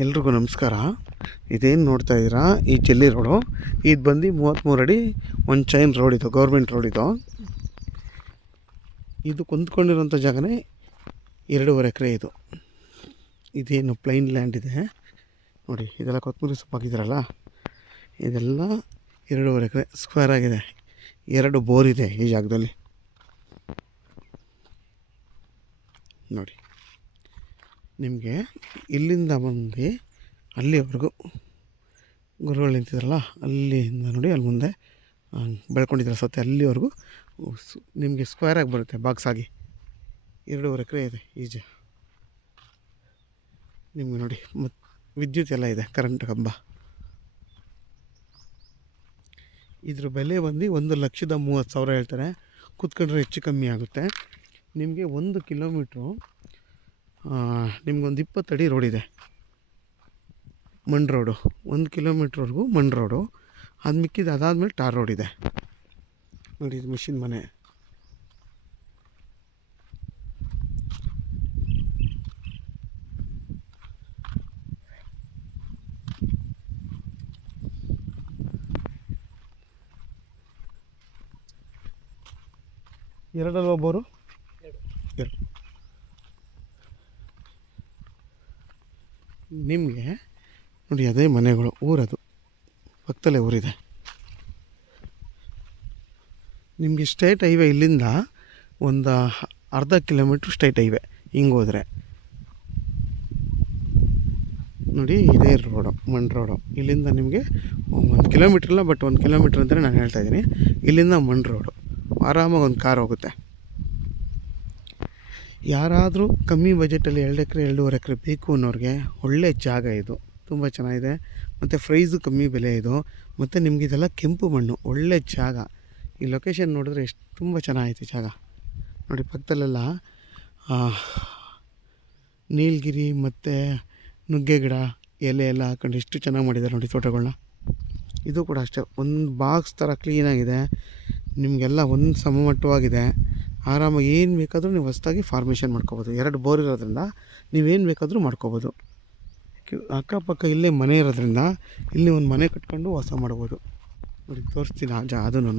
ಎಲ್ರಿಗೂ ನಮಸ್ಕಾರ. ಇದೇನು ನೋಡ್ತಾ ಇದ್ದೀರಾ, ಈ ಚೆಲ್ಲಿ ರೋಡು, ಇದು ಬಂದು 33 ಅಡಿ ಒಂದು ಚೈನ್ ರೋಡ್. ಇದು ಗೌರ್ಮೆಂಟ್ ರೋಡ್. ಇದು ಕುಂತ್ಕೊಂಡಿರೋಂಥ ಜಾಗನೇ 2.5 ಎಕರೆ. ಇದೇನು ಪ್ಲೈನ್ ಲ್ಯಾಂಡ್ ಇದೆ ನೋಡಿ. ಇದೆಲ್ಲ ಕೊತ್ತಂಬರಿ ಸೊಪ್ಪು ಹಾಕಿದ್ದೀರಲ್ಲ, ಇದೆಲ್ಲ 2.5 ಎಕರೆ ಸ್ಕ್ವೇರ್ ಆಗಿದೆ. 2 ಬೋರ್ ಇದೆ ಈ ಜಾಗದಲ್ಲಿ ನೋಡಿ. ನಿಮಗೆ ಇಲ್ಲಿಂದ ಬಂದು ಅಲ್ಲಿವರೆಗೂ ಗುರುಗಳು ನಿಂತಿದ್ರಲ್ಲ, ಅಲ್ಲಿಂದ ನೋಡಿ, ಅಲ್ಲಿ ಮುಂದೆ ಬೆಳ್ಕೊಂಡಿದ್ದಾರೆ ಸತ್ತೆ, ಅಲ್ಲಿವರೆಗೂ ನಿಮಗೆ ಸ್ಕ್ವೇರಾಗಿ ಬರುತ್ತೆ, ಬಾಕ್ಸ್ ಆಗಿ 2.5 ಎಕರೆ ಇದೆ ಈಜ. ನಿಮಗೆ ನೋಡಿ, ಮತ್ತು ವಿದ್ಯುತ್ ಎಲ್ಲ ಇದೆ, ಕರೆಂಟ್ ಕಂಬ. ಇದ್ರ ಬೆಲೆ ಬಂದು 1,30,000 ಹೇಳ್ತಾರೆ. ಕೂತ್ಕೊಂಡ್ರೆ ಹೆಚ್ಚು ಕಮ್ಮಿ ಆಗುತ್ತೆ. ನಿಮಗೆ 1 ಕಿಲೋಮೀಟ್ರು ನಿಮ್ಗೊಂದು 20 ಅಡಿ ರೋಡ್ ಇದೆ, ಮಣ್ಣು ರೋಡು. 1 ಕಿಲೋಮೀಟ್ರ್ವರೆಗೂ ಮಣ್ಣು ರೋಡು. ಅದು ಮಿಕ್ಕಿದ್ದು ಅದಾದಮೇಲೆ ಟಾರ್ ರೋಡ್ ಇದೆ ನೋಡಿ. ಇದು ಮಿಷಿನ್ ಮನೆ. ಎರಡಲ್ವ ಬೋರು? ಎರಡು. ನಿಮಗೆ ನೋಡಿ, ಅದೇ ಮನೆಗಳು, ಊರದು ಪಕ್ಕದಲ್ಲೇ ಊರಿದೆ. ನಿಮಗೆ ಸ್ಟ್ರೈಟ್ ಹೈವೇ ಇಲ್ಲಿಂದ ಒಂದು ಅರ್ಧ ಕಿಲೋಮೀಟ್ರ್ ಸ್ಟ್ರೈಟ್ ಹೈವೇ. ಹಿಂಗೆ ಹೋದರೆ ನೋಡಿ, ಇದೇ ರೋಡು, ಮಣ್ಣು ರೋಡು. ಇಲ್ಲಿಂದ ನಿಮಗೆ 1 ಕಿಲೋಮೀಟ್ರ್ ಇಲ್ಲ, ಬಟ್ 1 ಕಿಲೋಮೀಟ್ರ್ ಅಂತಲೇ ನಾನು ಹೇಳ್ತಾಯಿದ್ದೀನಿ. ಇಲ್ಲಿಂದ ಮಣ್ಣು ರೋಡು, ಆರಾಮಾಗಿ ಒಂದು ಕಾರ್ ಹೋಗುತ್ತೆ. ಯಾರಾದರೂ ಕಮ್ಮಿ ಬಜೆಟಲ್ಲಿ 2 ಎಕರೆ 2.5 ಎಕರೆ ಬೇಕು ಅನ್ನೋರಿಗೆ ಒಳ್ಳೆ ಜಾಗ ಇದು. ತುಂಬ ಚೆನ್ನಾಗಿದೆ, ಮತ್ತು ಪ್ರೈಸು ಕಮ್ಮಿ ಬೆಲೆ ಇದು. ಮತ್ತು ನಿಮ್ಗೆ ಇದೆಲ್ಲ ಕೆಂಪು ಮಣ್ಣು, ಒಳ್ಳೆ ಜಾಗ. ಈ ಲೊಕೇಶನ್ ನೋಡಿದ್ರೆ ಎಷ್ಟು ತುಂಬ ಚೆನ್ನಾಗೈತೆ ಜಾಗ ನೋಡಿ. ಪಕ್ಕದಲ್ಲೆಲ್ಲ ನೀಲಗಿರಿ ಮತ್ತು ನುಗ್ಗೆ ಗಿಡ, ಎಲೆ ಎಲ್ಲ ಹಾಕೊಂಡು ಎಷ್ಟು ಚೆನ್ನಾಗಿ ಮಾಡಿದ್ದಾರೆ ನೋಡಿ ತೋಟಗಳನ್ನ. ಇದು ಕೂಡ ಅಷ್ಟೇ, ಒಂದು ಬಾಕ್ಸ್ ಥರ ಕ್ಲೀನಾಗಿದೆ. ನಿಮಗೆಲ್ಲ ಒಂದು ಸಮಮಟ್ಟವಾಗಿದೆ. ಆರಾಮಾಗಿ ಏನು ಬೇಕಾದರೂ ನೀವು ಹೊಸದಾಗಿ ಫಾರ್ಮೇಷನ್ ಮಾಡ್ಕೋಬೋದು. 2 ಬೋರ್ ಇರೋದ್ರಿಂದ ನೀವೇನು ಬೇಕಾದರೂ ಮಾಡ್ಕೋಬೋದು. ಅಕ್ಕಪಕ್ಕ ಇಲ್ಲೇ ಮನೆ ಇರೋದ್ರಿಂದ ಇಲ್ಲಿ ಒಂದು ಮನೆ ಕಟ್ಕೊಂಡು ವಾಸ ಮಾಡ್ಬೋದು ನೋಡಿ. ತೋರಿಸ್ತೀನಿ ಅದನ್ನು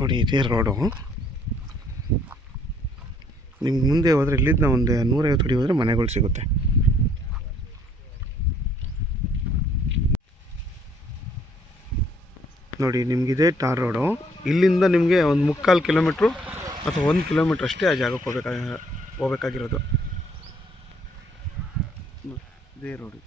ನೋಡಿ. ಇದೇ ರೋಡು. ನಿಮ್ಗೆ ಮುಂದೆ ಹೋದರೆ ಇಲ್ಲಿಂದ ಒಂದು 150 ಅಡಿ ಹೋದರೆ ಮನೆಗಳು ಸಿಗುತ್ತೆ ನೋಡಿ. ನಿಮಗಿದೆ ಟಾರ್ ರೋಡು. ಇಲ್ಲಿಂದ ನಿಮಗೆ ಒಂದು 3/4 ಕಿಲೋಮೀಟ್ರು ಅಥವಾ 1 ಕಿಲೋಮೀಟ್ರ್ ಅಷ್ಟೇ ಆ ಜಾಗಕ್ಕೆ ಹೋಗಬೇಕಾಗಿರೋದು. ಇದೇ ರೋಡು.